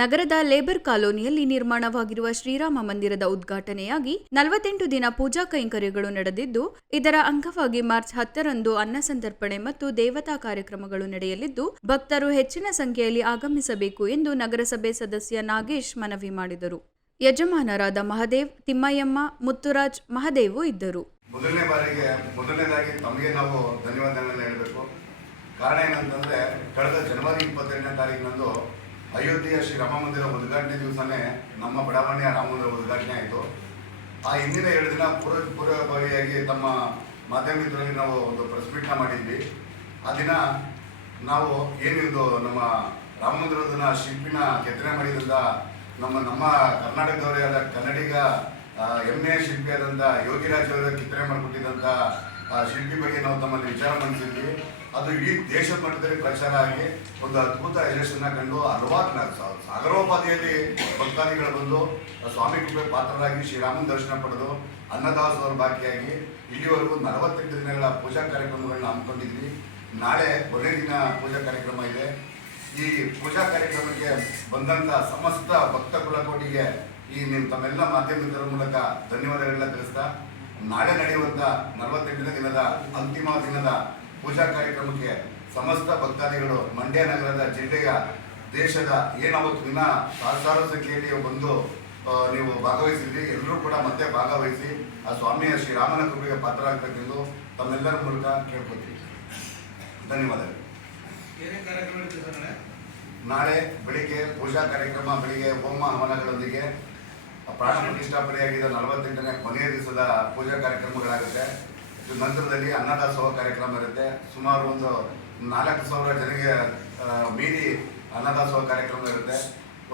ನಗರದ ಲೇಬರ್ ಕಾಲೋನಿಯಲ್ಲಿ ನಿರ್ಮಾಣವಾಗಿರುವ ಶ್ರೀರಾಮ ಮಂದಿರದ ಉದ್ಘಾಟನೆಯಾಗಿ 48 ದಿನ ಪೂಜಾ ಕೈಂಕರ್ಯಗಳು ನಡೆದಿದ್ದು, ಇದರ ಅಂಗವಾಗಿ ಮಾರ್ಚ್ 10ರಂದು ಅನ್ನಸಂತರ್ಪಣೆ ಮತ್ತು ದೇವತಾ ಕಾರ್ಯಕ್ರಮಗಳು ನಡೆಯಲಿದ್ದು, ಭಕ್ತರು ಹೆಚ್ಚಿನ ಸಂಖ್ಯೆಯಲ್ಲಿ ಆಗಮಿಸಬೇಕು ಎಂದು ನಗರಸಭೆ ಸದಸ್ಯ ನಾಗೇಶ್ ಮನವಿ ಮಾಡಿದರು. ಯಜಮಾನರಾದ ಮಹದೇವ್, ತಿಮ್ಮಯ್ಯಮ್ಮ, ಮುತ್ತುರಾಜ್, ಮಹದೇವು ಇದ್ದರು. ಮೊದಲನೇದಾಗಿ ತಮಗೆ ನಾವು ಧನ್ಯವಾದಗಳನ್ನು ಹೇಳಬೇಕು. ಕಾರಣ ಏನಂತಂದ್ರೆ, ಕಳೆದ ಜನವರಿ 22ನೇ ತಾರೀಕಿನಂದು ಅಯೋಧ್ಯೆಯ ಶ್ರೀ ರಾಮ ಮಂದಿರ ಉದ್ಘಾಟನೆ ದಿವಸನೇ ನಮ್ಮ ಬಡಾವಣೆಯ ರಾಮ ಮಂದಿರ ಉದ್ಘಾಟನೆ ಆಯಿತು. ಆ ಹಿಂದಿನ 2 ದಿನ ಪೂರ್ವಭಾವಿಯಾಗಿ ತಮ್ಮ ಮಾಧ್ಯಮ ಮಿತ್ರರಲ್ಲಿ ನಾವು ಒಂದು ಪ್ರೆಸ್ ಮೀಟ್ನ ಮಾಡಿದ್ವಿ. ಆ ದಿನ ನಾವು ಏನಿದು ನಮ್ಮ ರಾಮ ಮಂದಿರದನ್ನ ಶಿಲ್ಪಿನ ಕೆತ್ತನೆ ಮಾಡಿದ್ರಿಂದ ನಮ್ಮ ಕರ್ನಾಟಕದವರೇ ಆದ ಕನ್ನಡಿಗ ಹೆಮ್ಮೆಯ ಶಿಲ್ಪಿಯಾದಂಥ ಯೋಗಿರಾಜ್ ಅವರ ಕೆತ್ತನೆ ಮಾಡಿಕೊಟ್ಟಿದ್ದಂಥ ಶಿಲ್ಪಿ ಬಗ್ಗೆ ನಾವು ತಮ್ಮಲ್ಲಿ ವಿಚಾರ ಮಂಡಿಸಿದ್ವಿ. ಅದು ಇಡೀ ದೇಶದ ಮಟ್ಟದಲ್ಲಿ ಪ್ರಚಾರ ಆಗಿ ಒಂದು ಅದ್ಭುತ ಯಶಸ್ಸನ್ನು ಕಂಡು ಹಲವಾರು ಸಾಗರೋಪಾದಿಯಲ್ಲಿ ಭಕ್ತಾದಿಗಳು ಬಂದು ಸ್ವಾಮಿ ಕೃಪೆ ಪಾತ್ರರಾಗಿ ಶ್ರೀರಾಮನ ದರ್ಶನ ಪಡೆದು ಅನ್ನದಾಸೋಹರ ಬಾಕಿಯಾಗಿ ಇಲ್ಲಿವರೆಗೂ 48 ದಿನಗಳ ಪೂಜಾ ಕಾರ್ಯಕ್ರಮಗಳನ್ನ ಹಮ್ಮಿಕೊಂಡಿದ್ವಿ. ನಾಳೆ ಕೊನೆ ದಿನ ಪೂಜಾ ಕಾರ್ಯಕ್ರಮ ಇದೆ. ಈ ಪೂಜಾ ಕಾರ್ಯಕ್ರಮಕ್ಕೆ ಬಂದಂಥ ಸಮಸ್ತ ಭಕ್ತ ಕುಲಕೋಟಿಗೆ ನಿಮ್ಮ ತಮ್ಮೆಲ್ಲ ಮಾಧ್ಯಮದ ಮೂಲಕ ಧನ್ಯವಾದಗಳನ್ನ ತಿಳಿಸ್ತಾ, ನಾಳೆ ನಡೆಯುವಂಥ 48ನೇ ದಿನದ ಅಂತಿಮ ದಿನದ ಪೂಜಾ ಕಾರ್ಯಕ್ರಮಕ್ಕೆ ಸಮಸ್ತ ಭಕ್ತಾದಿಗಳು ಮಂಡ್ಯ ನಗರದ ಜಿಲ್ಲೆಯ ದೇಶದ ಏನವತ್ತು ದಿನ ಸಾವಿರಾರು ಸಂಖ್ಯೆಯಲ್ಲಿ ಬಂದು ನೀವು ಭಾಗವಹಿಸಿದ್ರಿ. ಎಲ್ಲರೂ ಕೂಡ ಮತ್ತೆ ಭಾಗವಹಿಸಿ ಆ ಸ್ವಾಮಿಯ ಶ್ರೀರಾಮನ ಕೃಪೆಗೆ ಪಾತ್ರರಾಗಬೇಕೆಂದು ತಮ್ಮೆಲ್ಲರ ಮೂಲಕ ಕೇಳ್ಕೊತೀವಿ. ಧನ್ಯವಾದಗಳು. ನಾಳೆ ಬೆಳಿಗ್ಗೆ ಪೂಜಾ ಕಾರ್ಯಕ್ರಮ, ಬೆಳಿಗ್ಗೆ ಹೋಮ ಹವನಗಳೊಂದಿಗೆ ಪ್ರಾಣ ಪ್ರತಿಷ್ಠಾಪನೆಯಾಗಿದ್ದ 48ನೇ ಕೊನೆಯ ದಿವಸದ ಪೂಜಾ ಕಾರ್ಯಕ್ರಮಗಳಾಗುತ್ತೆ. ನಂತರದಲ್ಲಿ ಅನ್ನದಾಸೋಹ ಕಾರ್ಯಕ್ರಮ ಇರುತ್ತೆ. ಸುಮಾರು ಒಂದು 4,000 ಜನರಿಗೆ ಮೀರಿ ಅನ್ನದಾಸೋಹ ಕಾರ್ಯಕ್ರಮ ಇರುತ್ತೆ.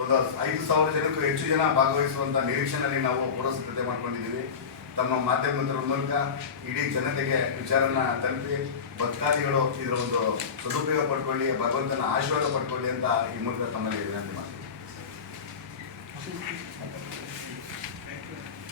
ಒಂದು 5,000 ಜನಕ್ಕೂ ಹೆಚ್ಚು ಜನ ಭಾಗವಹಿಸುವಂಥ ನಿರೀಕ್ಷೆಯಲ್ಲಿ ನಾವು ಪೂರ್ವಸಿದ್ಧತೆ ಮಾಡ್ಕೊಂಡಿದ್ದೀವಿ. ತಮ್ಮ ಮಾಧ್ಯಮದ ಮೂಲಕ ಇಡೀ ಜನತೆಗೆ ವಿಚಾರನ ತಲುಪಿ ಭಕ್ತಾದಿಗಳು ಇದರ ಒಂದು ಸದುಪಯೋಗ ಪಡ್ಕೊಳ್ಳಿ, ಭಗವಂತನ ಆಶೀರ್ವಾದ ಪಡ್ಕೊಳ್ಳಿ ಅಂತ ಈ ಮೂಲಕ ತಮ್ಮಲ್ಲಿ ವಿನಂತಿ ಮಾಡ್ತೀವಿ.